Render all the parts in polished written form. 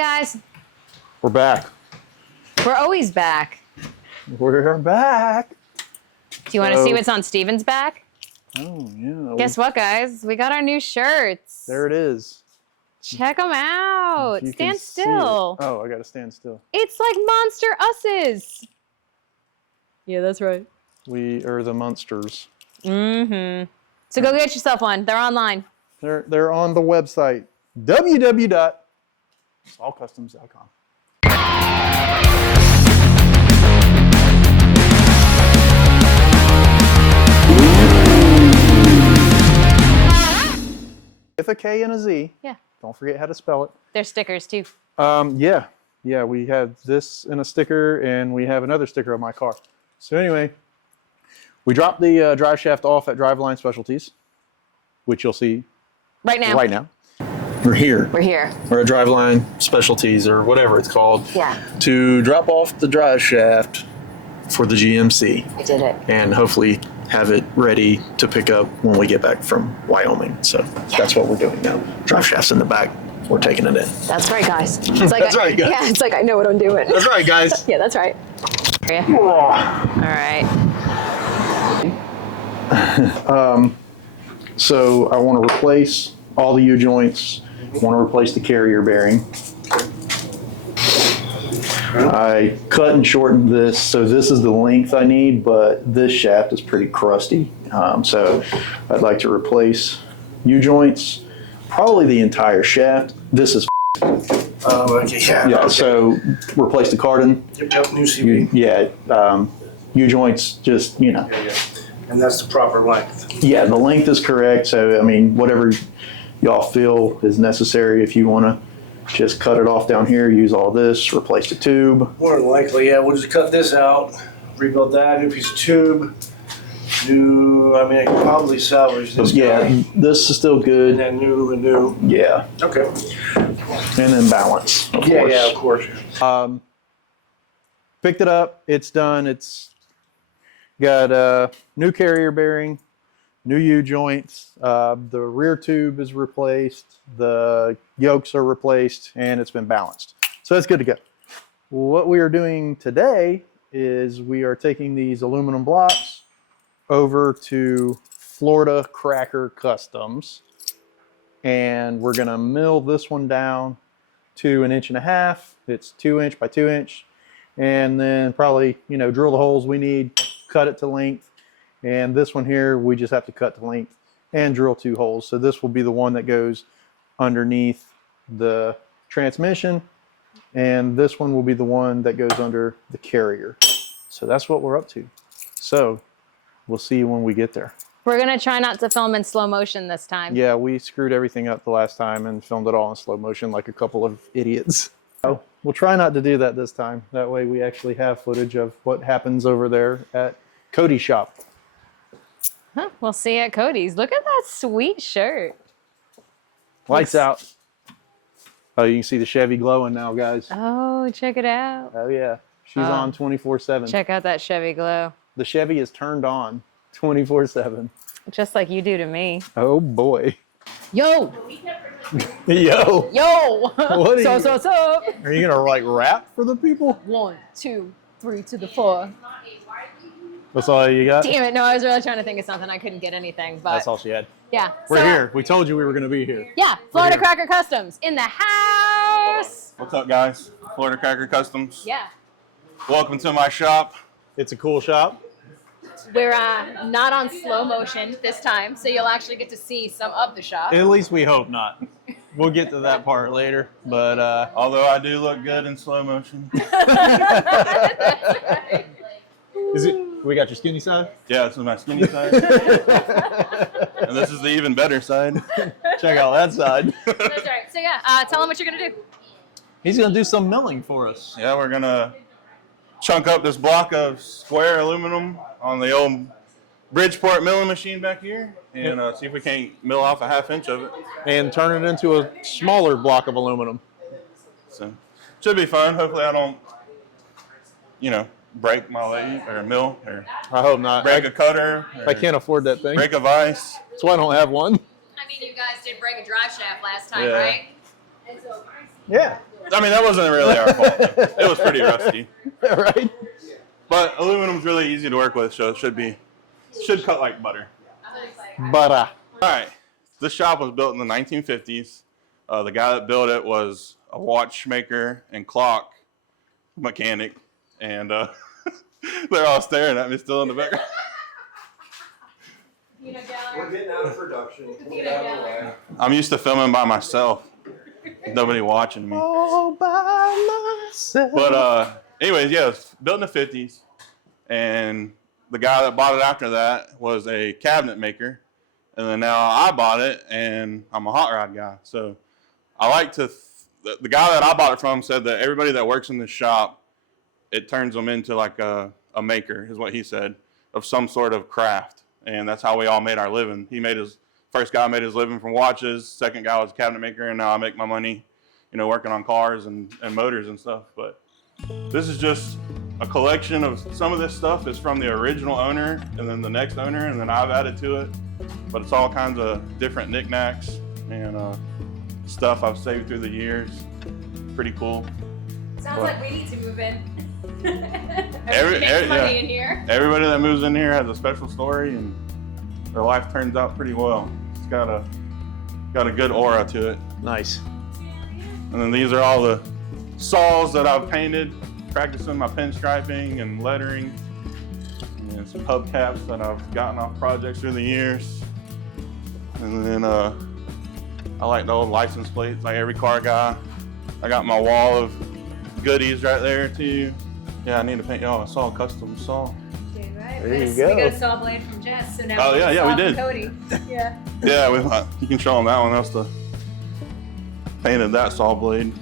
guys. We're back. We're always back. We're back. Do you want to see what's on Steven's back? Oh, yeah. Guess what, guys? We got our new shirts. There it is. Check them out. Stand still. Oh, I got to stand still. It's like Monster Us's. Yeah, that's right. We are the monsters. Mm-hmm. So go get yourself one. They're online. They're on the website, www.smallcustoms.com. With a K and a Z. Yeah. Don't forget how to spell it. They're stickers too. Yeah. We have this in a sticker, and we have another sticker on my car. So anyway, we dropped the drive shaft off at Driveline Specialties, which you'll see Right now. We're here. We're here. We're at Driveline Specialties, or whatever it's called. Yeah. To drop off the drive shaft for the GMC. I did it. And hopefully have it ready to pick up when we get back from Wyoming. So that's what we're doing now. Drive shaft's in the back. We're taking it in. That's right, guys. It's like That's right, guys. Yeah, it's like I know what I'm doing. That's right, guys. Yeah, that's right. Yeah. All right. So I want to replace all the U-joints. I want to replace the carrier bearing. I cut and shortened this, so this is the length I need, but this shaft is pretty crusty. So I'd like to replace U-joints, probably the entire shaft. This is Okay, yeah. yeah. So replace the cardan. Yep, new CV. U-joints, just Yeah. And that's the proper length. Yeah, the length is correct. So, I mean, whatever y'all feel is necessary. If you want to just cut it off down here, use all this, replace the tube. More than likely, yeah, we'll just cut this out, rebuild that, new piece of tube, I could probably salvage this Yeah, guy. this is still And good. then new. Yeah, Okay. and then balance, of course. Yeah, of course. Picked it up. It's done. It's got a new carrier bearing, new U-joints. The rear tube is replaced. The yokes are replaced, and it's been balanced. So that's good to go. What we are doing today is we are taking these aluminum blocks over to Florida Cracker Customs, and we're going to mill this one down to 1.5 inches. It's 2 inch by 2 inch. And then probably, drill the holes we need, cut it to length. And this one here, we just have to cut to length and drill 2 holes. So this will be the one that goes underneath the transmission. And this one will be the one that goes under the carrier. So that's what we're up to. So we'll see you when we get there. We're gonna try not to film in slow motion this time. Yeah, we screwed everything up the last time and filmed it all in slow motion like a couple of idiots. So we'll try not to do that this time. That way we actually have footage of what happens over there at Cody's shop. Huh, we'll see you at Cody's. Look at that sweet shirt. Lights out. Oh, you can see the Chevy glowing now, guys. Oh, check it out. Oh, yeah. She's on 24/7. Check out that Chevy glow. The Chevy is turned on 24/7. Just like you do to me. Oh, boy. Yo! Yo. Yo! What are you- What's up? Are you going to, rap for the people? 1, 2, 3 to the 4. That's all you got? Damn it, no, I was really trying to think of something. I couldn't get anything, but That's all she had. yeah. We're So, here. We told you we were going to be here. Yeah, Florida here. Cracker Customs in the house. What's up, guys? Florida Cracker Customs. Yeah. Welcome to my shop. It's a cool shop. We're not on slow motion this time, so you'll actually get to see some of the shop. At least we hope not. We'll get to that part later, but Although I do look good in slow motion. is it? We got your skinny side. Yeah, this is my skinny side. And this is the even better side. Check out that side. That's right. So yeah, tell them what you're gonna do. He's gonna do some milling for us. Yeah, we're gonna chunk up this block of square aluminum on the old Bridgeport milling machine back here and see if we can't mill off a 1/2 inch of it. And turn it into a smaller block of aluminum. So should be fun. Hopefully I don't, break my leg or mill or I hope not. break a cutter. I can't afford that thing. Break a vise. That's why I don't have one. I mean, you guys did break a drive shaft last time, Yeah. right? Yeah. I mean, that wasn't really our fault. It was pretty rusty. Right? But aluminum's really easy to work with, so it should cut like butter. But All right, this shop was built in the 1950s. The guy that built it was a watchmaker and clock mechanic, and they're all staring at me still in the background. We're getting out of production. Get out of the way. I'm used to filming by myself. Nobody watching me. all by myself. But anyways, yeah, it was built in the 50s, and the guy that bought it after that was a cabinet maker, and then now I bought it, and I'm a hot rod guy. So I like to. The guy that I bought it from said that everybody that works in this shop, it turns them into like a maker, is what he said, of some sort of craft, and that's how we all made our living. First guy made his living from watches. Second guy was a cabinet maker, and now I make my money, working on cars and motors and stuff. But this is just a collection of some of this stuff is from the original owner, and then the next owner, and then I've added to it. But it's all kinds of different knickknacks and stuff I've saved through the years. Pretty cool. Sounds like we need to move in. Every- money yeah. in here. Everybody that moves in here has a special story, and their life turns out pretty well. It's got a good aura to it. Nice. And then these are all the saws that I've painted, practicing my pinstriping and lettering, and some hubcaps that I've gotten off projects through the years. And then I like the old license plates, like every car guy. I got my wall of goodies right there too. Yeah, I need to paint y'all a saw, custom saw. Okay, right. There you We go. got a saw blade from Jess, so now Oh, we yeah, can we saw did. from Cody. Yeah. Yeah, you can show them that one. That's the painted that saw blade.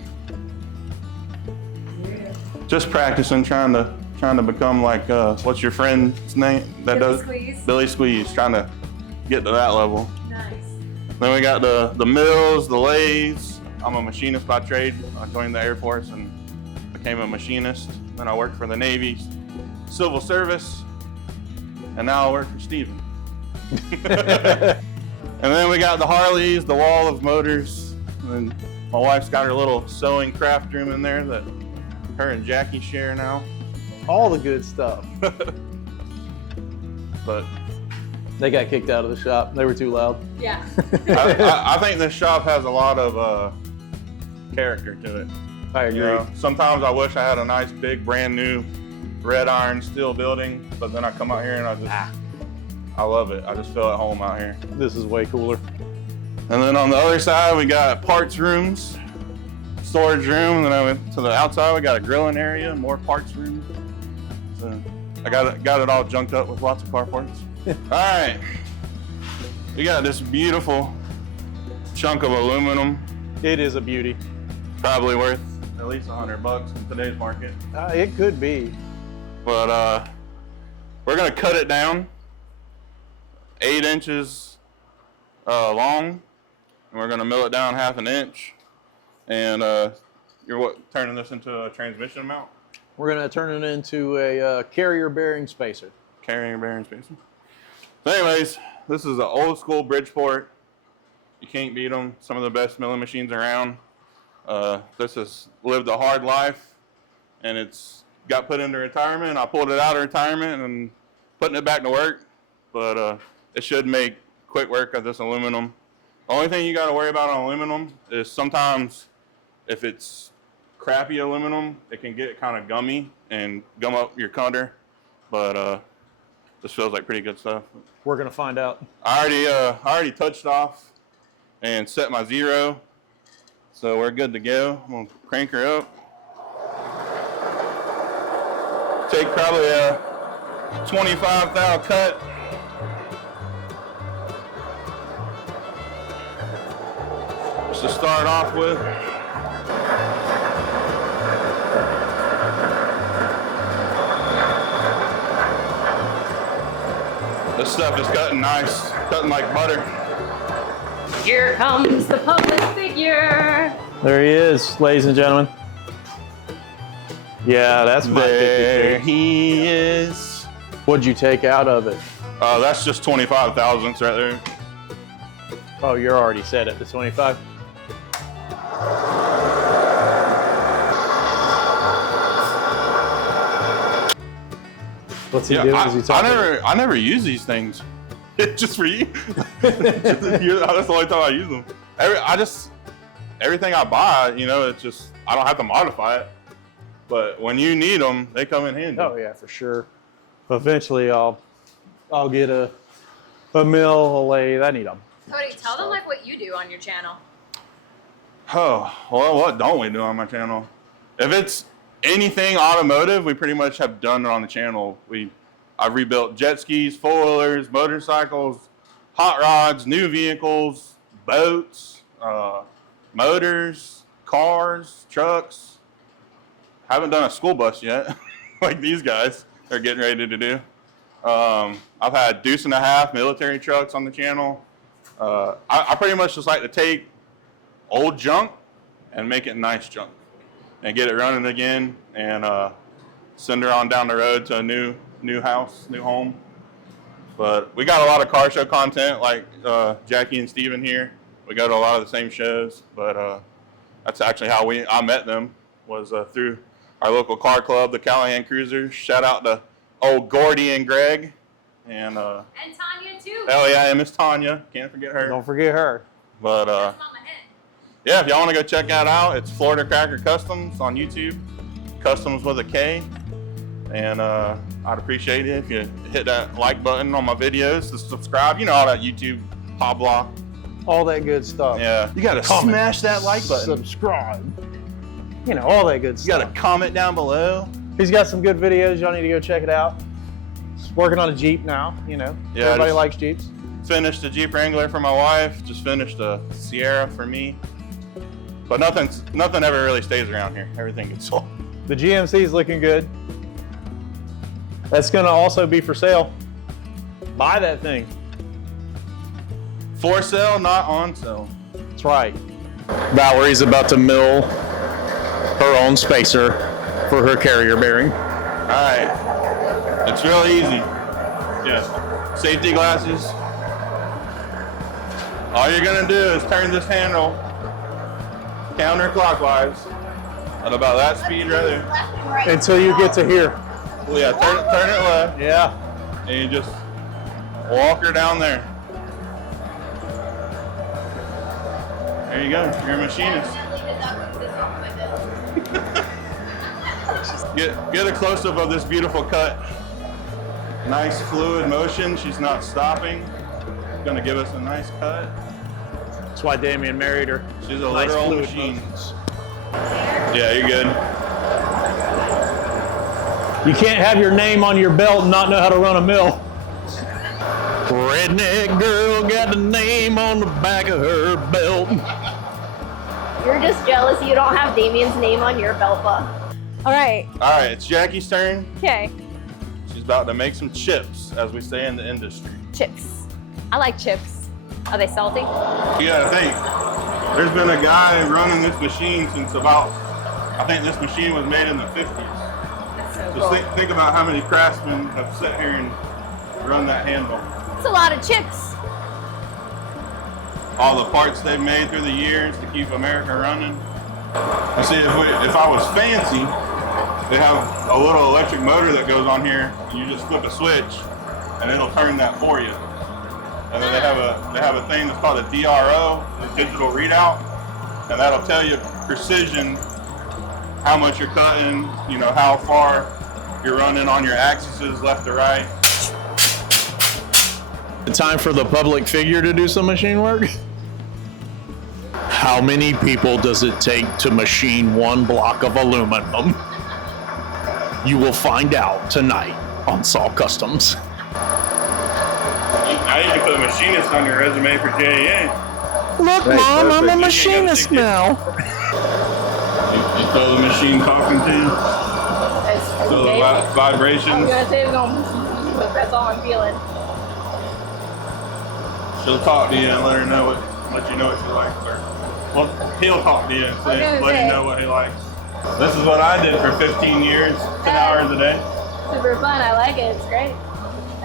Just practicing, trying to become like what's your friend's name that Billy does Squeeze. Billy Squeeze. Trying to get to that level. Nice. Then we got the mills, the lathes. I'm a machinist by trade. I joined the Air Force and became a machinist. Then I worked for the Navy, Civil Service, and now I work for Steven. And then we got the Harleys, the wall of motors. And my wife's got her little sewing craft room in there that her and Jackie share now. All the good stuff. But They got kicked out of the shop. They were too loud. Yeah. I think this shop has a lot of character to it. I agree. Sometimes I wish I had a nice big brand new red iron steel building, but then I come out here and I love it. I just feel at home out here. This is way cooler. And then on the other side we got parts rooms, storage room, and then I went to the outside we got a grilling area, more parts room. So I got it all junked up with lots of car parts. All right, we got this beautiful chunk of aluminum, It is a beauty. probably worth at least $100 in today's market. It could be. But we're gonna cut it down 8 inches long, and we're gonna mill it down 1/2 inch. And you're turning this into a transmission mount? We're going to turn it into a carrier bearing spacer. Carrying bearing spacer. So anyways, this is an old school Bridgeport. You can't beat them. Some of the best milling machines around. This has lived a hard life, and it's got put into retirement. I pulled it out of retirement and putting it back to work, but it should make quick work of this aluminum. The only thing you got to worry about on aluminum is sometimes if it's crappy aluminum, it can get kind of gummy and gum up your cutter, but this feels like pretty good stuff. We're going to find out. I already touched off and set my 0, so we're good to go. I'm gonna crank her up. Take probably a 25 thou cut. Just to start off with. This stuff is cutting nice, cutting like butter. Here comes the public figure. There he is, ladies and gentlemen. Yeah, that's my There 52. he is. What'd you take out of it? That's just 25 thousandths right there. Oh, you're already set at the 25. What's he doing? Is he talking? I never use these things. It's just for you. That's the only time I use them. Everything I buy, you know, it's just, I don't have to modify it. But when you need them, they come in handy. Oh yeah, for sure. Eventually, I'll get a mill, a lathe. I need them. Cody, tell them like what you do on your channel. Oh, well, what don't we do on my channel? If it's anything automotive, we pretty much have done it on the channel. I've rebuilt jet skis, four-wheelers, motorcycles, hot rods, new vehicles, boats, motors, cars, trucks. Haven't done a school bus yet, like these guys are getting ready to do. I've had deuce and a half military trucks on the channel. I pretty much just like to take old junk and make it nice junk and get it running again and send her on down the road to a new house, new home. But we got a lot of car show content like Jackie and Steven here. We go to a lot of the same shows, but that's actually how I met them, was through our local car club, the Callahan Cruisers. Shout out to old Gordy and Greg. And Tanya too. hell yeah, and Miss Tanya. Can't forget her. Don't forget her. But That's Mama Hen. yeah, if y'all want to go check that out, it's Florida Cracker Customs on YouTube. Customs with a K. And I'd appreciate it if you hit that like button on my videos, to subscribe. You know, all that YouTube pop block. All that good stuff. Yeah, you gotta Comment, smash that like button. Subscribe. You know, all that good You stuff. gotta comment down below. He's got some good videos. Y'all need to go check it out. He's working on a Jeep now, you know. Yeah, Everybody just likes Jeeps. Finished a Jeep Wrangler for my wife. Just finished a Sierra for me. But nothing ever really stays around here. Everything gets sold. The GMC is looking good. That's gonna also be for sale. Buy that thing. For sale, not on sale. That's right. Valerie's about to mill her own spacer for her carrier bearing. All right, it's real easy. Yeah, safety glasses. All you're gonna do is turn this handle counterclockwise at about that speed right there. Left and right. Until you get to here. Well, yeah, turn it left, Yeah. and you just walk her down there. There you go. You're a machinist. Get a close-up of this beautiful cut. Nice fluid motion. She's not stopping. Gonna give us a nice cut. That's why Damien married her. She's a Nice literal fluid machine. motions. Yeah, you're good. You can't have your name on your belt and not know how to run a mill. Redneck girl got the name on the back of her belt. You're just jealous you don't have Damien's name on your belt buckle. All right. All right, it's Jackie's turn. Okay. She's about to make some chips, as we say in the industry. Chips. I like chips. Are they salty? You gotta think. There's been a guy running this machine since about, I think this machine was made in the 50s. That's so Just cool. think about how many craftsmen have sat here and run that handle. It's a lot of chips. All the parts they've made through the years to keep America running. You see, if I was fancy, they have a little electric motor that goes on here, and you just flip a switch, and it'll turn that for you. And then they have a thing that's called a DRO, a digital readout, and that'll tell you precision, how much you're cutting, you know, how far you're running on your axes, left to right. Time for the public figure to do some machine work? How many people does it take to machine one block of aluminum? You will find out tonight on Saw Customs. Now you can put a machinist on your resume for JAA. Look, Right, Mom, I'm a perfect. machinist now. You feel the machine talking to you? Feel the I was vibrations? gonna say it's gonna, but that's all I'm feeling. She'll talk to you and let her know let you know what she likes. Or, well, he'll talk to you and Okay, let okay. you know what he likes. This is what I did for 15 years, 10 hours a day. Super fun. I like it. It's great.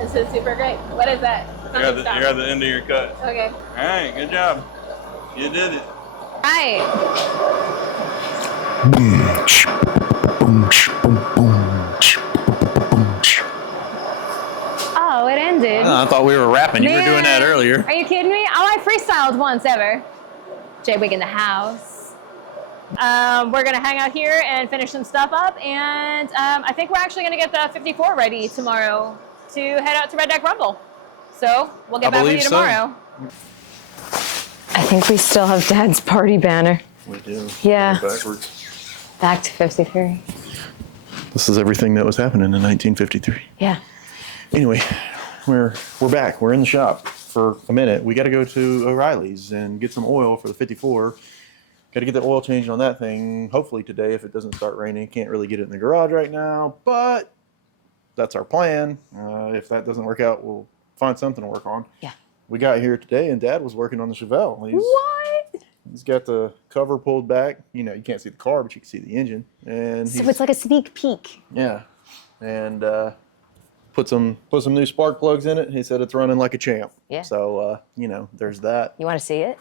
This is super great. What is that? You're at the end of your cut. Okay. All right, good job. You did it. Hi. I thought we were rapping. You were doing that earlier. Are you kidding me? Oh, I freestyled once ever. J-Wig in the house. We're gonna hang out here and finish some stuff up, and I think we're actually gonna get the 54 ready tomorrow to head out to Red Deck Rumble. So we'll get back with you tomorrow. I think we still have Dad's party banner. We do. Yeah. Backwards. Back to 53. This is everything that was happening in 1953. Yeah. Anyway, we're back. We're in the shop for a minute. We got to go to O'Reilly's and get some oil for the 54. Got to get the oil changed on that thing. Hopefully today, if it doesn't start raining. Can't really get it in the garage right now, but that's our plan. If that doesn't work out, we'll find something to work on. Yeah. We got here today, and Dad was working on the Chevelle. What? He's got the cover pulled back. You know, you can't see the car, but you can see the engine. And So it's like a sneak peek. yeah, and put some new spark plugs in it. He said it's running like a champ. Yeah. So you know, there's that. You want to see it?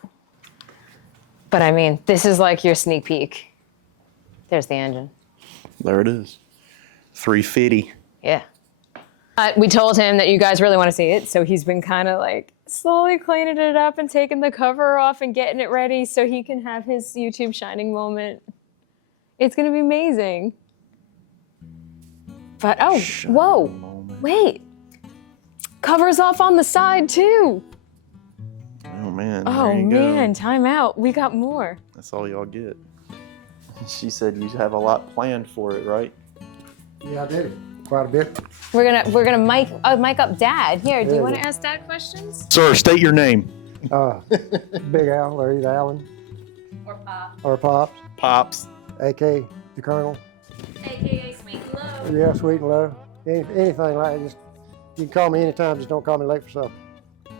But I mean, this is like your sneak peek. There's the engine. There it is. 350. Yeah. We told him that you guys really want to see it, so he's been kind of like slowly cleaning it up and taking the cover off and getting it ready so he can have his YouTube shining moment. It's going to be amazing. But, oh, whoa, wait. Cover's off on the side, too. Oh, man. Oh, there you man, go. time out. We got more. That's all y'all get. She said you have a lot planned for it, right? Yeah, I did it. Quite a bit. We're gonna mic up Dad. Here, do you want to ask Dad questions? Sir, state your name. Big Al, or either Alan. Or Pop. Or Pops, Pops. A.K. the Colonel. AKA Sweet and Low. Yeah, sweet and low. Anything like that, just you can call me anytime, just don't call me late for supper.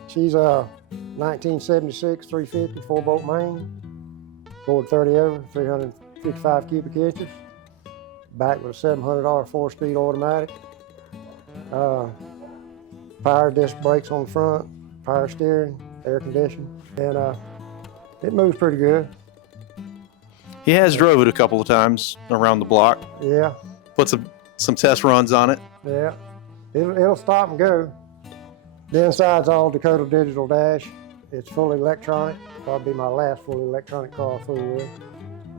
She's 1976 350 4-bolt main, Ford 30 over, 355 cubic inches. Back with a $700 4-speed automatic. Power disc brakes on the front, power steering, air conditioning, and it moves pretty good. He has drove it a couple of times around the block. Yeah, Put some test runs on it. yeah. It'll stop and go. The inside's all Dakota digital dash. It's fully electronic. Probably be my last fully electronic car full with.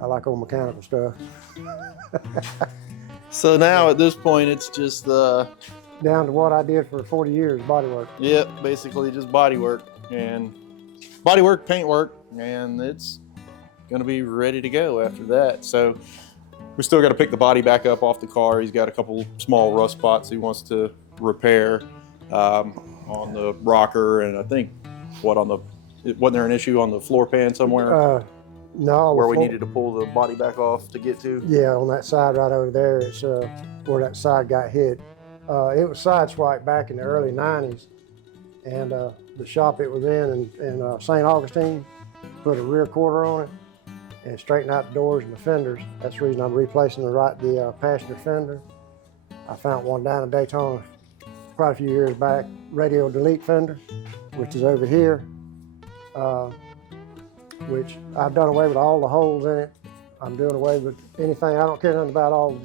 I like old mechanical stuff. So now at this point, it's just Down to what I did for 40 years, bodywork. yep, basically just body work and body work, paint work, and it's gonna be ready to go after that. So we still got to pick the body back up off the car. He's got a couple small rust spots he wants to repair on the rocker, and I think wasn't there an issue on the floor pan somewhere No. where we needed to pull the body back off to get to? Yeah, on that side right over there, it's where that side got hit. It was sideswiped back in the early 90s, and the shop it was in St. Augustine put a rear quarter on it and straightened out the doors and the fenders. That's the reason I'm replacing the passenger fender. I found one down in Daytona quite a few years back, radio delete fender, which is over here, which I've done away with all the holes in it. I'm doing away with anything. I don't care nothing about all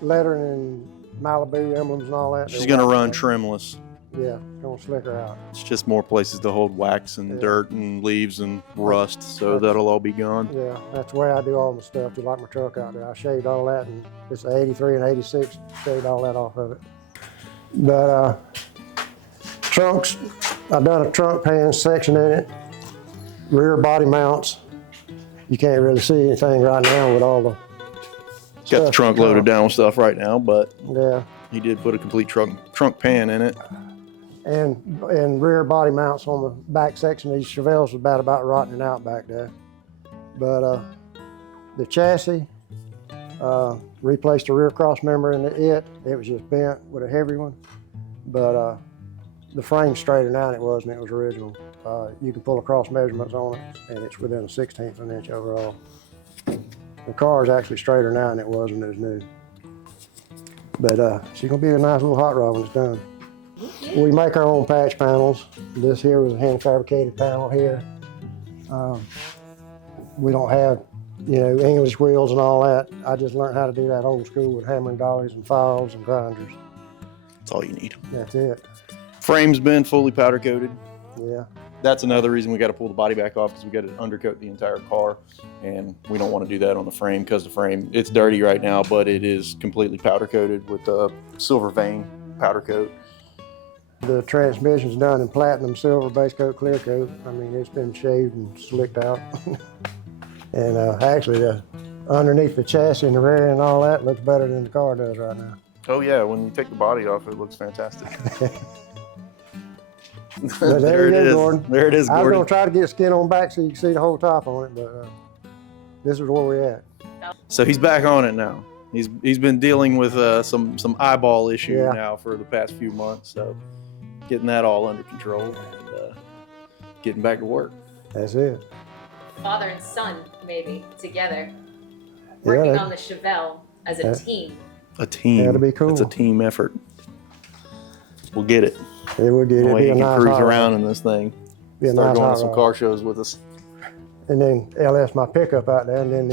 lettering and Malibu emblems and all that. She's gonna run trimless. Yeah, gonna slick her out. It's just more places to hold wax and Yeah. dirt and leaves and rust, so that'll all be gone. Yeah, that's the way I do all my stuff, just like my truck out there. I shaved all that, and it's 83 and 86, shaved all that off of it. But trunks, I've done a trunk pan section in it, rear body mounts. You can't really see anything right now with all the Got the stuff trunk in the loaded down with stuff right now, but Yeah, he did put a complete trunk pan in it. and rear body mounts on the back section. These Chevelles was about rotting out back there. But the chassis, replaced the rear cross member in it. It was just bent with a heavy one. But the frame's straighter now than it was when it was original. You can pull across measurements on it, and it's within a 16th of an inch overall. The car is actually straighter now than it was when it was new. But she's gonna be a nice little hot rod when it's done. We make our own patch panels. This here was a hand fabricated panel here. We don't have, English wheels and all that. I just learned how to do that old school with hammering dollies and files and grinders. That's all you need. That's it. Frame's been fully powder coated. Yeah. That's another reason we got to pull the body back off, because we got to undercoat the entire car, and we don't want to do that on the frame because the frame, it's dirty right now, but it is completely powder coated with a silver vein powder coat. The transmission's done in platinum silver base coat, clear coat. I mean, it's been shaved and slicked out. And actually, underneath the chassis and the rear and all that looks better than the car does right now. Oh yeah, when you take the body off, it looks fantastic. But there you go, Gordon. There it is, I was Gordon. gonna try to get skin on back so you can see the whole top on it, but this is where we're at. So he's back on it now. He's been dealing with some eyeball issue Yeah. now for the past few months. So getting that all under control and getting back to work. That's it. Father and son, maybe, together. Yeah, Working that- on the Chevelle as a team. A team. That'd be cool. It's a team effort. We'll get it. It would get That it. way Be you a can nice cruise hot around rod. in this thing. Be a Start nice going hot to some rod. car shows with us. And then LS my pickup out there, and then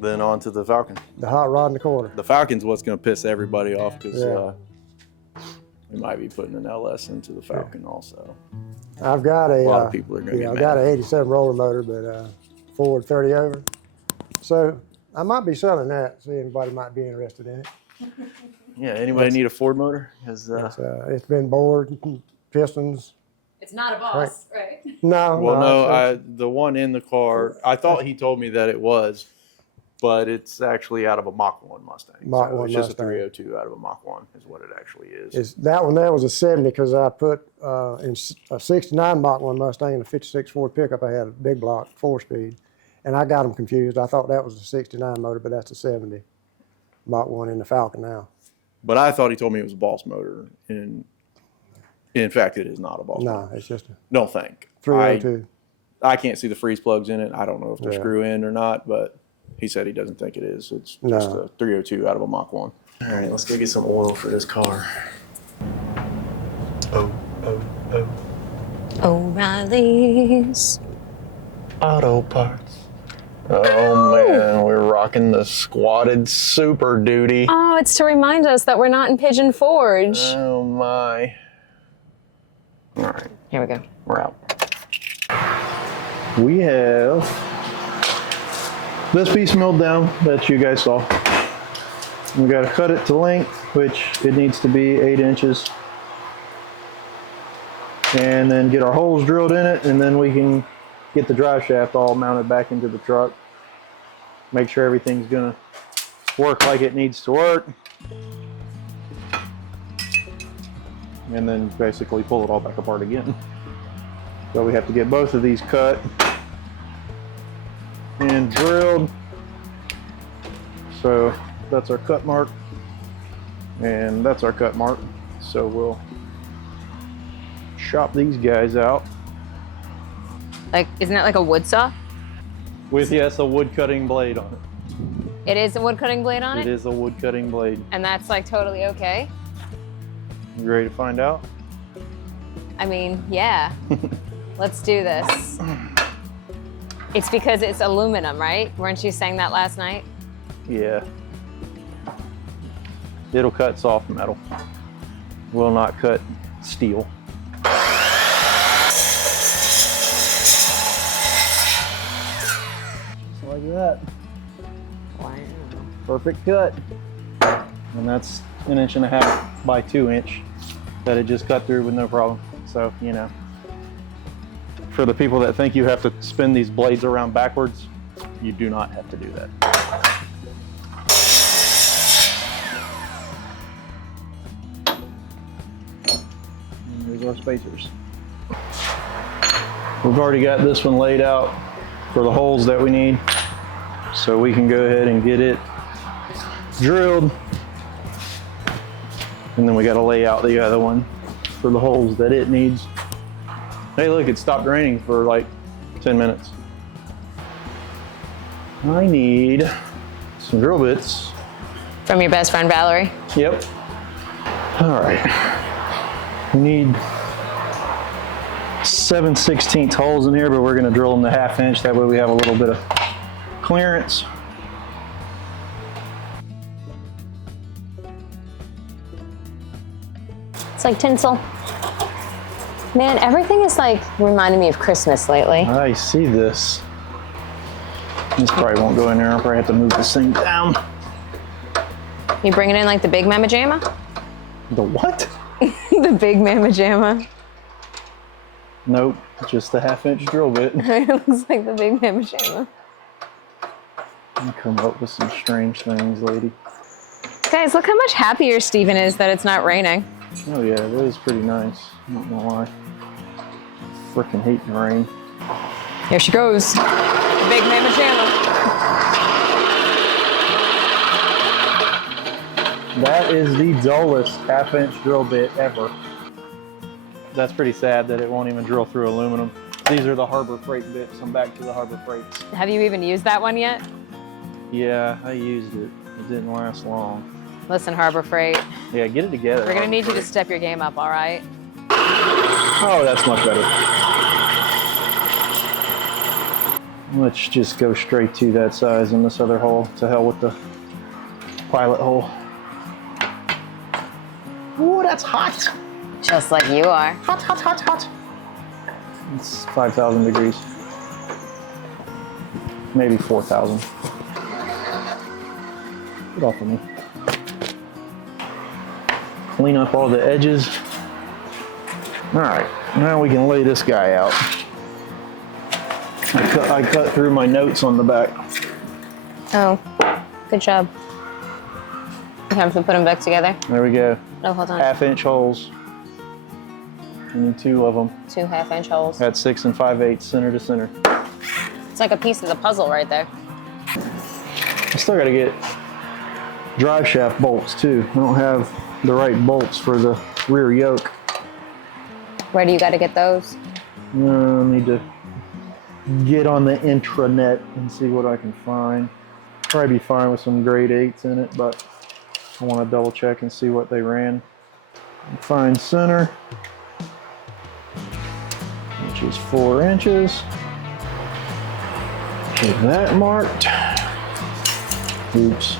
Then on to the Falcon. the hot rod in the corner. The Falcon's what's going to piss everybody off, because Yeah. we might be putting an LS into the Falcon also. I've got A a lot of people are going to yeah, get I've mad. got an 87 roller motor, but Ford 30 over. So I might be selling that. See, anybody might be interested in it. Yeah, anybody need a Ford motor? 'Cause, It's been bored, pistons. It's not a boss, right? No, well, no, it's the one in the car, I thought he told me that it was, but it's actually out of a Mach 1 Mustang. Mach So 1 it's just Mustang. a 302 out of a Mach 1 is what it actually is. that one there was a 70 because I put in a 69 Mach 1 Mustang and a 56 Ford pickup. I had a big block 4-speed, and I got them confused. I thought that was a 69 motor, but that's a 70 Mach 1 in the Falcon now. But I thought he told me it was a Boss motor. And in fact, it is not a Boss motor. No, it's just a Don't think. 302. I can't see the freeze plugs in it. I don't know if they're Yeah. screw in or not, but he said he doesn't think it is. It's No. just a 302 out of a Mach 1. All right, let's go get some oil for this car. Oh. O'Reilly's. Auto parts. Oh man, we're rocking the squatted Super Duty. Oh, it's to remind us that we're not in Pigeon Forge. Oh my. All right, Here we go. we're out. We have this piece milled down that you guys saw. We got to cut it to length, which it needs to be 8 inches. And then get our holes drilled in it, and then we can get the drive shaft all mounted back into the truck. Make sure everything's gonna work like it needs to work. And then basically pull it all back apart again. So we have to get both of these cut and drilled. So that's our cut mark, and that's our cut mark. So we'll chop these guys out Like, isn't that like a wood saw? with, yes, a wood cutting blade on it. It is a wood cutting blade on It it? is a wood cutting blade. And that's like totally okay? You ready to find out? I mean, yeah. Let's do this. It's because it's aluminum, right? Weren't you saying that last night? Yeah. It'll cut soft metal. Will not cut steel. Just like that. Wow. Perfect cut. And that's 1.5 inches by 2 inch that it just cut through with no problem. So, you know, for the people that think you have to spin these blades around backwards, you do not have to do that. And there's our spacers. We've already got this one laid out for the holes that we need. So we can go ahead and get it drilled. And then we got to lay out the other one for the holes that it needs. Hey, look, it stopped raining for like 10 minutes. I need some drill bits. From your best friend, Valerie? Yep. All right. We need 7/16 holes in here, but we're going to drill them to 1/2 inch. That way we have a little bit of clearance. It's like tinsel. Man, everything is like reminding me of Christmas lately. I see this. This probably won't go in there. I'll probably have to move this thing down. You bringing in like the big mamma jamma? The what? The big mamma jamma. Nope, just the 1/2-inch drill bit. It looks like the big mamma jamma. You come up with some strange things, lady. Guys, look how much happier Steven is that it's not raining. Oh yeah, that is pretty nice. I don't know why. Freaking hate the rain. Here she goes. The big mamma jamma. That is the dullest 1/2-inch drill bit ever. That's pretty sad that it won't even drill through aluminum. These are the Harbor Freight bits. I'm back to the Harbor Freights. Have you even used that one yet? Yeah, I used it. It didn't last long. Listen, Harbor Freight, Yeah, get it together. we're gonna need you to Freight. step your game up, all right? Oh, that's much better. Let's just go straight to that size in this other hole. To hell with the pilot hole. Ooh, that's hot. Just like you are. Hot, hot, hot, hot. It's 5,000 degrees. Maybe 4,000. Get off of me. Clean up all the edges. All right, now we can lay this guy out. I cut through my notes on the back. Oh, good job. You have to put them back together. There we go. Oh, hold on. 1/2-inch holes. We need 2 of them. 2 1/2-inch holes. At 6 5/8 center to center. It's like a piece of the puzzle right there. I still gotta get drive shaft bolts too. I don't have the right bolts for the rear yoke. Where do you got to get those? I need to get on the intranet and see what I can find. Probably be fine with some grade 8s in it, but I want to double check and see what they ran. Find center, which is 4 inches. Get that marked. Oops.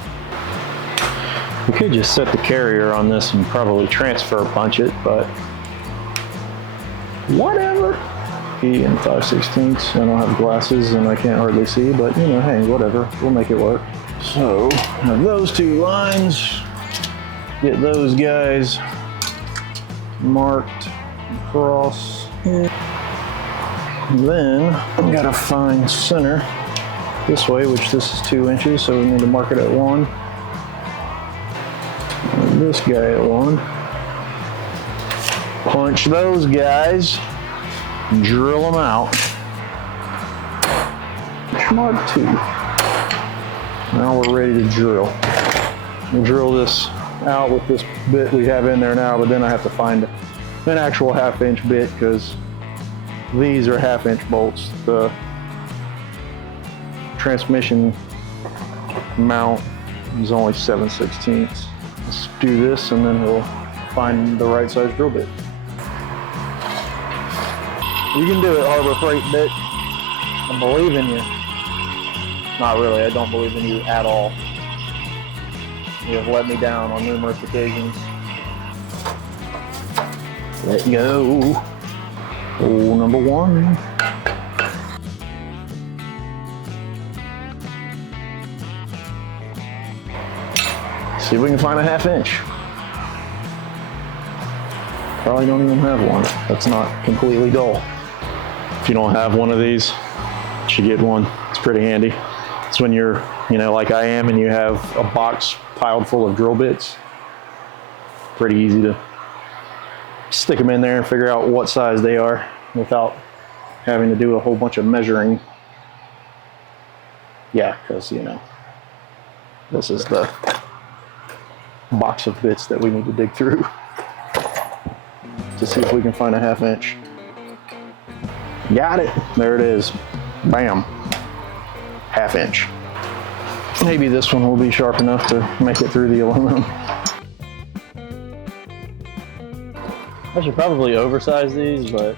We could just set the carrier on this and probably transfer punch it, but whatever. E and 5/16. I don't have glasses and I can't hardly see, but you know, hey, whatever. We'll make it work. So, have those 2 lines. Get those guys marked across. Then, I've got to find center this way, which this is 2 inches, so we need to mark it at 1. And this guy at 1. Punch those guys. Drill them out. Mark 2. Now we're ready to drill. We'll drill this out with this bit we have in there now, but then I have to find an actual 1/2-inch bit because these are 1/2-inch bolts. The transmission mount is only 7/16. Let's do this and then we'll find the right size drill bit. You can do it, Harbor Freight bit. I believe in you. Not really, I don't believe in you at all. You have let me down on numerous occasions. Let go. Hole number 1. See if we can find a 1/2-inch. Probably don't even have one. That's not completely dull. If you don't have one of these, you should get one. It's pretty handy. It's when you're, you know, like I am, and you have a box piled full of drill bits. Pretty easy to stick them in there and figure out what size they are without having to do a whole bunch of measuring. Yeah, because, you know, this is the box of bits that we need to dig through to see if we can find a 1/2-inch. Got it. There it is. Bam. 1/2-inch. Maybe this one will be sharp enough to make it through the aluminum. I should probably oversize these, but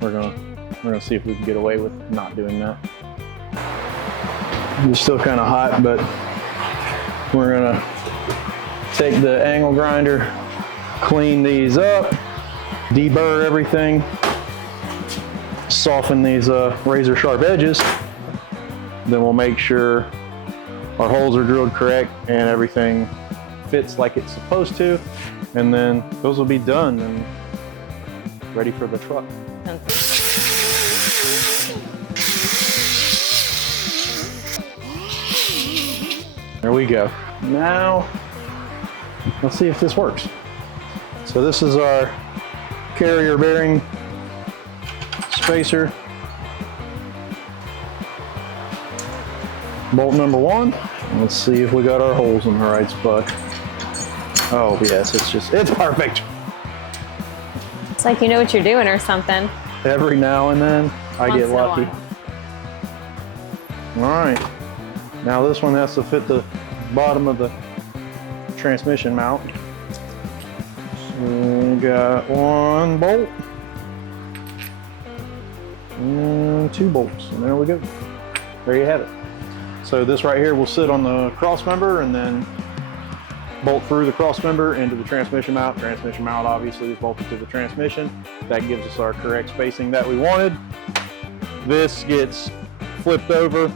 we're gonna see if we can get away with not doing that. It's still kind of hot, but we're gonna take the angle grinder, clean these up, deburr everything, soften these razor sharp edges. Then we'll make sure our holes are drilled correct and everything fits like it's supposed to. And then those will be done and ready for the truck. There we go. Now, let's see if this works. So this is our carrier bearing spacer. Bolt number 1. Let's see if we got our holes in the right spot. Oh yes, it's perfect. It's like you know what you're doing or something. Every now and then, I Once get in a lucky. while. All right, now this one has to fit the bottom of the transmission mount. So we got 1 bolt and 2 bolts, and there we go. There you have it. So this right here will sit on the cross member and then bolt through the cross member into the transmission mount. Transmission mount obviously is bolted to the transmission. That gives us our correct spacing that we wanted. This gets flipped over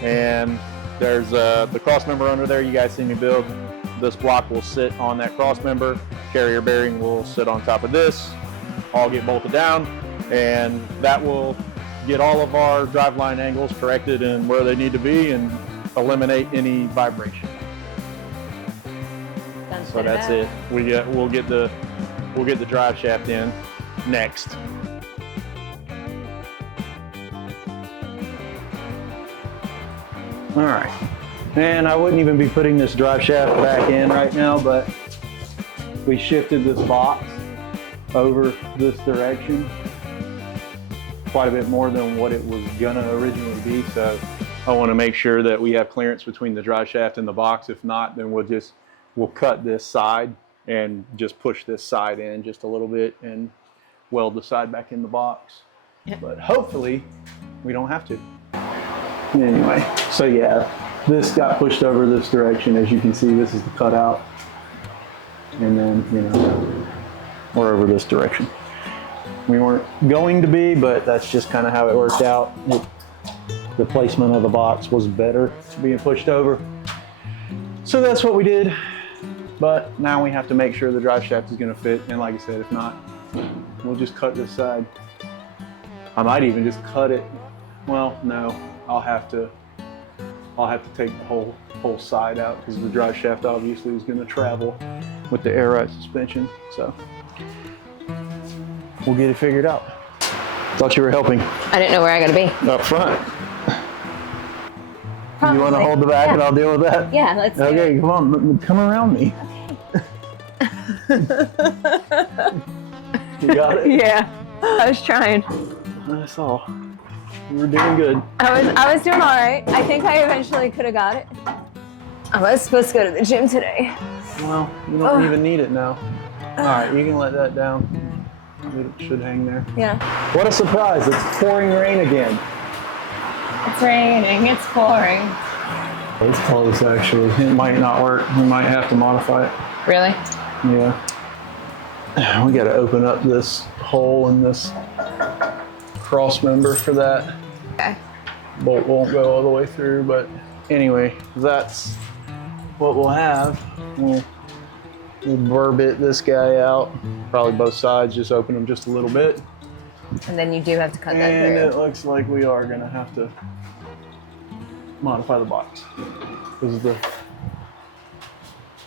and there's the cross member under there you guys see me build. This block will sit on that cross member. Carrier bearing will sit on top of this. All get bolted down and that will get all of our driveline angles corrected and where they need to be and eliminate any vibration. So that's it. We'll get the drive shaft in next. All right, and I wouldn't even be putting this drive shaft back in right now, but we shifted this box over this direction quite a bit more than what it was gonna originally be. So I want to make sure that we have clearance between the drive shaft and the box. If not, then we'll cut this side and just push this side in just a little bit and weld the side back in the box. Yep. But hopefully we don't have to. Anyway, so yeah, this got pushed over this direction. As you can see, this is the cutout. And then, you know, we're over this direction. We weren't going to be, but that's just kind of how it worked out. The placement of the box was better being pushed over. So that's what we did. But now we have to make sure the drive shaft is going to fit. And like I said, if not, we'll just cut this side. I might even just cut it. Well, no, I'll have to take the whole side out because the drive shaft obviously is going to travel with the air ride suspension. So we'll get it figured out. Thought you were helping. I didn't know where I gotta be. Up front. Probably. You want to hold the back and I'll deal with that? Yeah, let's do Okay, it. come on, come around me. You got it? Yeah, I was trying. That's all. You were doing good. I was doing all right. I think I eventually could have got it. I was supposed to go to the gym today. Well, you don't even need it now. All right, you can let that down. It should hang there. Yeah. What a surprise, it's pouring rain again. It's raining, it's pouring. It's close actually. It might not work. We might have to modify it. Really? Yeah. We got to open up this hole in this cross member for that. Okay. Bolt won't go all the way through, but anyway, that's what we'll have. We'll burr bit this guy out, probably both sides, just open them just a little bit. And then you do have to cut that And through. it looks like we are gonna have to modify the box. This is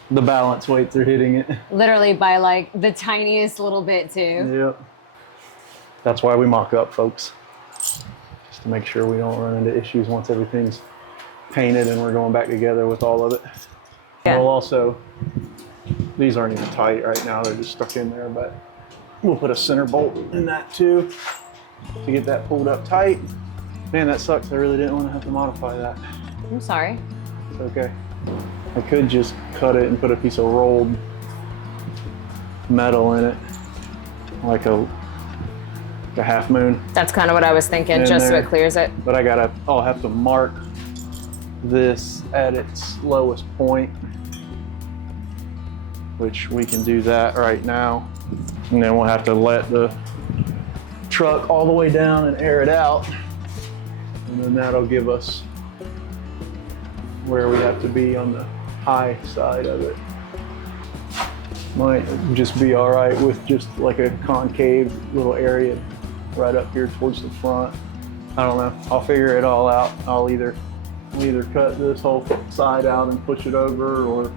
the balance weights are hitting it. Literally by like the tiniest little bit too. Yep. That's why we mock up, folks. Just to make sure we don't run into issues once everything's painted and we're going back together with all of it. Yeah. We'll also, these aren't even tight right now, they're just stuck in there, but we'll put a center bolt in that too to get that pulled up tight. Man, that sucks. I really didn't want to have to modify that. I'm sorry. It's okay. I could just cut it and put a piece of rolled metal in it, like a half moon. That's kind of what I was thinking, In just so there. it clears it. But I'll have to mark this at its lowest point which we can do that right now. And then we'll have to let the truck all the way down and air it out. And then that'll give us where we have to be on the high side of it. Might just be all right with just like a concave little area right up here towards the front. I don't know. I'll figure it all out. I'll either cut this whole side out and push it over, or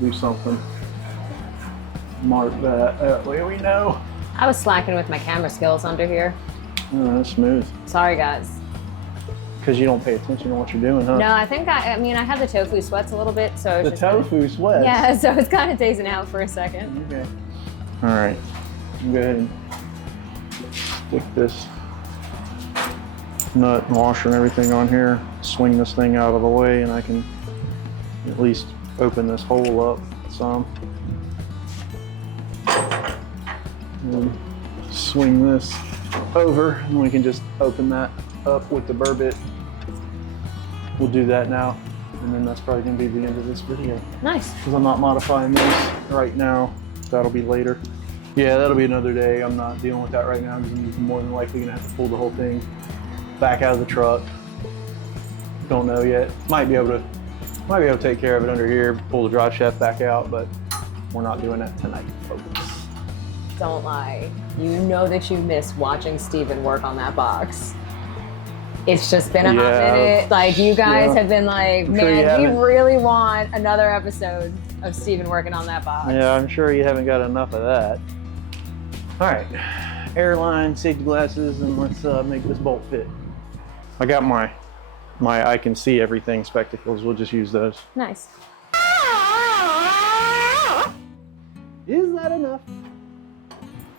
do something. Mark that way we know. I was slacking with my camera skills under here. Oh, that's smooth. Sorry, guys. Because you don't pay attention to what you're doing, huh? No, I think I mean, I had the tofu sweats a little bit, so it's The just tofu sweat. yeah, so it's kind of dazing out for a second. Okay. All right. Go ahead and stick this nut and washer and everything on here. Swing this thing out of the way, and I can at least open this hole up some. And swing this over, and we can just open that up with the burr bit. We'll do that now, and then that's probably going to be the end of this video. Nice. Because I'm not modifying this right now. That'll be later. Yeah, that'll be another day. I'm not dealing with that right now because I'm more than likely going to have to pull the whole thing back out of the truck. Don't know yet. Might be able to take care of it under here, pull the drive shaft back out, but we're not doing that tonight, folks. Don't lie. You know that you miss watching Steven work on that box. It's just been a hot minute. Like, you guys have been like, I'm sure man, we haven't. really want another episode of Steven working on that box. Yeah, I'm sure you haven't got enough of that. All right, airline, safety glasses, and let's make this bolt fit. I got my I can see everything spectacles. We'll just use those. Nice. Is that enough?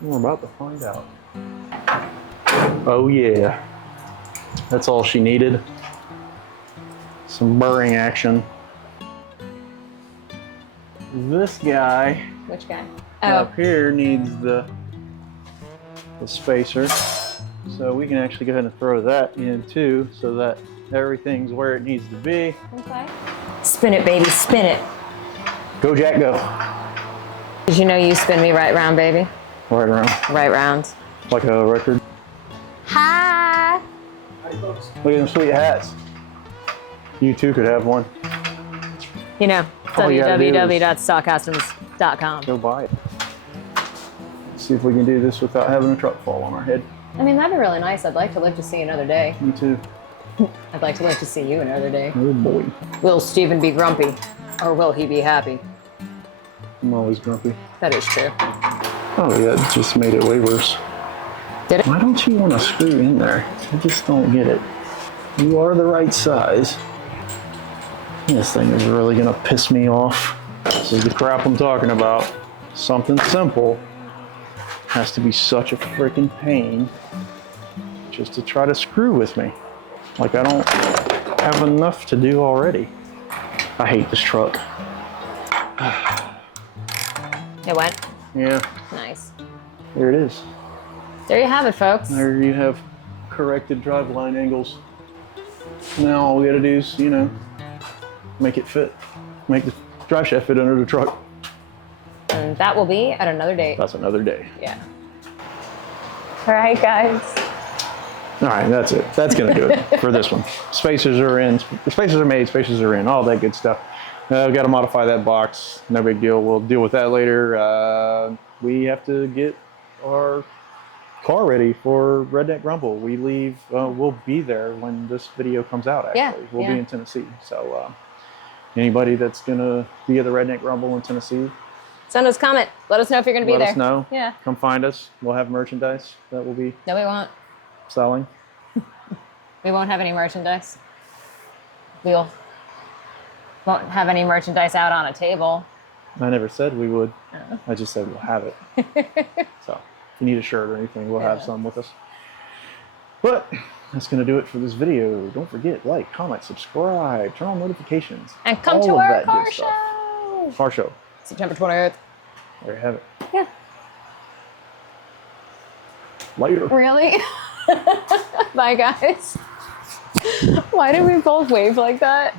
We're about to find out. Oh yeah. That's all she needed. Some burring action. This guy Which guy? up here needs the spacer. So we can actually go ahead and throw that in too, so that everything's where it needs to be. Okay. Spin it, baby, spin it. Go Jack, go. Did you know you spin me right round, baby? Right around. Right round. Like a record. Hi. Look at them sweet hats. You too could have one. You know, All you gotta do is- www.stockcustoms.com. Go buy it. See if we can do this without having a truck fall on our head. I mean, that'd be really nice. I'd like to live to see another day. Me too. I'd like to live to see you another day. Oh boy. Will Steven be grumpy? Or will he be happy? I'm always grumpy. That is true. Oh yeah, it just made it way worse. Did it? Why don't you want to screw in there? I just don't get it. You are the right size. This thing is really gonna piss me off. This is the crap I'm talking about. Something simple has to be such a freaking pain just to try to screw with me. Like I don't have enough to do already. I hate this truck. It went? Yeah, Nice. there it is. There you have it, folks. There you have corrected driveline angles. Now all we gotta do is, you know, make it fit. Make the drive shaft fit under the truck. And that will be at another date. That's another day. Yeah. All right, guys. All right, that's it. That's gonna do it for this one. Spacers are in, the spacers are made, spacers are in, all that good stuff. We've got to modify that box. No big deal. We'll deal with that later. We have to get our car ready for Redneck Rumble. We leave, we'll be there when this video comes out, actually. Yeah, We'll be in Tennessee. So anybody that's going to be at the Redneck Rumble in Tennessee, Send us a comment. Let us know if you're going to be there. let us know. Yeah. Come find us. We'll have merchandise that we'll be No, we won't. selling. We won't have any merchandise. We'll won't have any merchandise out on a table. I never said we would. Oh. I just said we'll have it. So if you need a shirt or anything, we'll have some with us. But that's going to do it for this video. Don't forget, like, comment, subscribe, turn on notifications. And come all to of our that car good stuff. show. Car show. September 28th. There you have it. Yeah. Later. Really? Bye, guys. Why did we both wave like that?